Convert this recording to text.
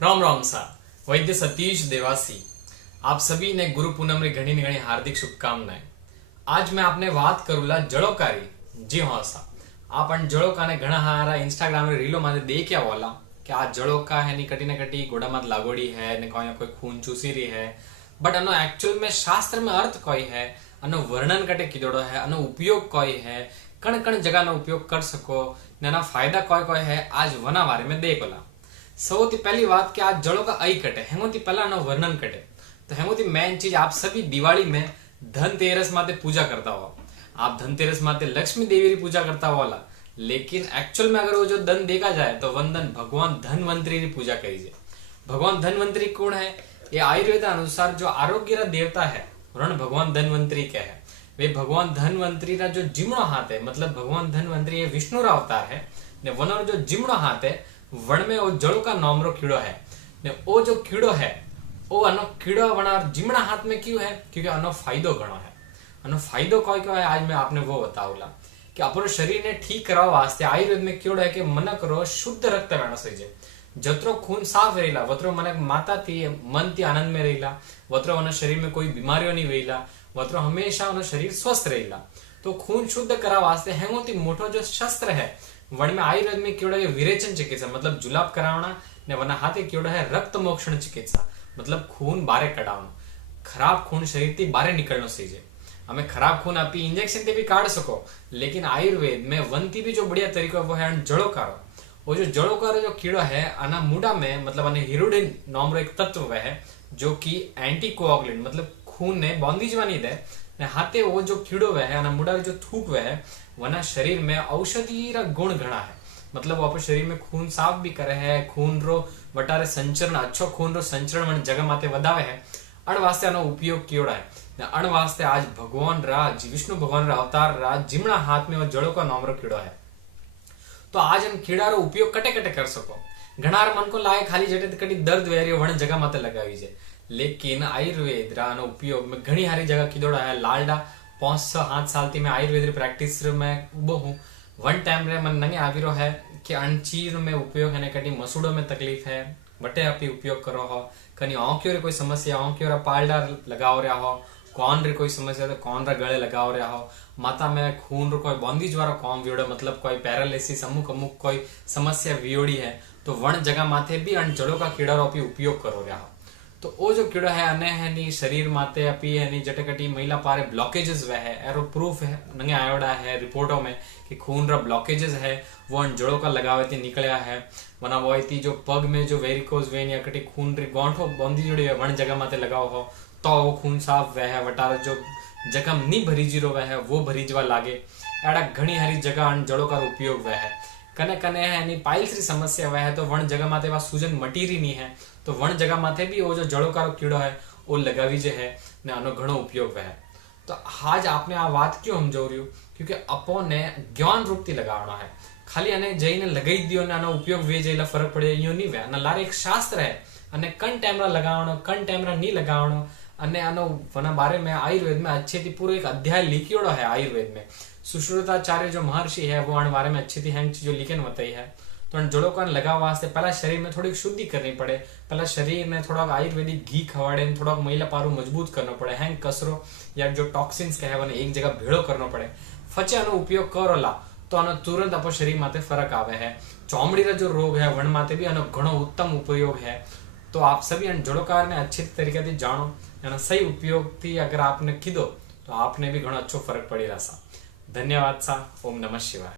राम राम सा वैद्य सतीश देवासी आप सभी ने गुरु पूनम री घणी घणी हार्दिक शुभकामनाएं। आज मैं आपने बात करूला जड़ोकारी। जी हाँ सा आपन जड़ोका ने घणा हारा इंस्टाग्राम रे रीलो माथे देख्या वाला कि आ जड़ोका है नी कटी ने कटी गोड़ा माथ लागोड़ी है ने कोई खून चूसी रही है। बट अनो एक्चुअल में शास्त्र में अर्थ कोई है, अनो वर्णन कटे कीधोड़ो है, अनो उपयोग कोई है, कण कण जगह नो उपयोग कर सको ने फायदा कोई कोई है। आज वना बारे में देखोला। सौथी पहली बात कि आज जड़ों का आई कटे हेमोती पहला नो वर्णन कटे तो हेमोती मेन चीज आप सभी दिवाली में धनतेरस माते पूजा करता हो। आप धनतेरस माते लक्ष्मी देवी की पूजा करता हो वाला, लेकिन एक्चुअल में अगर वो जो धन देखा जाए तो वंदन भगवान धनवंतरी की पूजा करीजे। भगवान धनवंतरी कौन है? ये आयुर्वेद अनुसार जो आरोग्य देवता है रण भगवान धनवंतरी के है। वे भगवान धनवंतरी का जो जिमणो हाथ है, मतलब भगवान धनवंतरी विष्णु रा अवतार है ने वनो जो जिमणो हाथ है वण में वो जड़ों का नामरो कीड़ो है ने वो जो कीड़ो है वो अनो कीड़ो वना जिमणा हाथ में क्यों है? क्योंकि अनो फायदो घणो है। अनो फायदो कोई है आज मैं आपने वो बताऊला कि अपने शरीर ने ठीक करवा वास्ते आयुर्वेद में कीड़ो है कि मनक रो शुद्ध रक्त वेणो सजे। जतरो खून साफ रहेला वतरो मनक माता थी मन थी आनंद में रहेला, वतरो उन शरीर में कोई बीमारियों नहीं रहेला, वतरो हमेशा उन शरीर स्वस्थ रहेला। तो खून शुद्ध करा वास्ते हेमोती मोटो जो शस्त्र है वण में आयुर्वेद में कीड़ो है विरेचन चिकित्सा, मतलब जुलाब करावना ने वना हाथे कीड़ो है रक्त मोक्षण चिकित्सा, मतलब खून बारे कढावनो। खराब खून शरीर थी बारे निकलनो सीजे। हमें खराब खून आपी इंजेक्शन ते भी काढ़ सको, लेकिन आयुर्वेद में वनती भी जो बढ़िया तरीका वो है जड़ोकारो। वो जो जड़ोकारो जो कीड़ो है आना मुंडा में, मतलब आने हिरुडिन नाम रो एक तत्व है जो कि एंटी कोआगुलेंट, मतलब खून ने बॉन्दी जवानी दे ने हाथे वो जो कीड़ो वह है आना मुंडा जो थूक वह है वना शरीर में औषधि रा गुण घना है। मतलब वो अपने शरीर में खून साफ भी करे है, खून रो वटारे संचरण अच्छो खून रो संचरण मन जगह माते वधावे है। अण वास्ते आनो उपयोग कियोड़ा है। अण वास्ते आज भगवान राज विष्णु भगवान रा अवतार राज जिमणा हाथ में वो जड़ों का नाम रो कीड़ो है। तो आज हम कीड़ा रो उपयोग कटे कटे कर सको। घणार मन को लाए खाली जटे कटी दर्द वेरियो वण जगह माते लगावी जे, लेकिन आयुर्वेद रा नो उपयोग में घणी हारी जगह कीधोड़ा है। लालडा 5-7 साल थी मैं आयुर्वेद प्रैक्टिस में उबो हूँ। वन टाइम रे मन नंगे आविरो है कि अणचीर में उपयोग है ने कटी मसूड़ों में तकलीफ है वटे आपी उपयोग करो हो। कनी आंखों रे कोई समस्या आंखों रा पालडा लगाओ रहा हो, कौन रे कोई समस्या तो कौन रा गले लगाओ रहा हो, माता में खून रो कोई बॉन्दी ज्वारा कौन वियोड़े, मतलब कोई पैरालिसिस अमुक अमुक कोई समस्या वियोड़ी है तो वण जगह माथे भी अण जड़ों का कीड़ा रो उपयोग करो रहा हो। तो वो जो कीड़ो है अने है नी शरीर माते अपी है नी जटकटी महिला पारे ब्लॉकेजेस वह है एरो प्रूफ है नंगे आयोडा है रिपोर्टों में कि खून रा ब्लॉकेजेस है वो अन जड़ों का लगावे थी निकलिया है। वना वो थी जो पग में जो वेरिकोज वेन या कटी खून री गांठो बंदी जुड़ी है वन जगह माते लगाओ हो तो वो खून साफ वह है। वटारे जो जखम नी भरी जीरो वह है वो भरी जवा लागे। एड़ा घणी हरी जगह अन जड़ों का उपयोग वह है। कने कने है नी पाइल्स री समस्या वह है तो वण जगह माते वा सूजन मटीरी नहीं है तो वण जगह माथे भी वो जो जड़ोकारो कीड़ो है वो लगावी जे है ने आनो घणो उपयोग वह है। तो आज आपने आ बात क्यों समझो रही क्योंकि अपो ने ज्ञान रूप थी लगावना है। खाली अने जईने लगाई दियो ने आनो उपयोग वे जेला फर्क पड़े यो नहीं वे ना लारे एक शास्त्र है अने कण टाइमरा लगावनो कण टाइमरा नहीं लगावनो अने आनो वना बारे में आयुर्वेद में अच्छे थी पूरा एक अध्याय लिखियोड़ो है। आयुर्वेद में सुश्रुताचार्य जो महर्षि है वो आने बारे में अच्छी थी हैंग जो लिखन बताई है। तो जड़ों का लगाव वास्ते पहला शरीर में थोड़ी शुद्धि करनी पड़े, पहला शरीर में थोड़ा आयुर्वेदिक घी खवाड़े थोड़ा महिला पारू मजबूत करना पड़े, हैंग कसरो या जो टॉक्सिन्स कहे वन एक जगह भेड़ो करना पड़े। फचे आनो उपयोग करोला तो आनो तुरंत अपो शरीर माते फरक आवे है। चौमड़ी रा जो रोग है वन माते भी आनो घणो उत्तम उपयोग है। तो आप सभी अन जड़ोकार ने अच्छी तरीके से जानो यानी सही उपयोग थी अगर आपने कीधो तो आपने भी घणो अच्छो फर्क पड़ी रहा सा। धन्यवाद सा। ओम नमः शिवाय।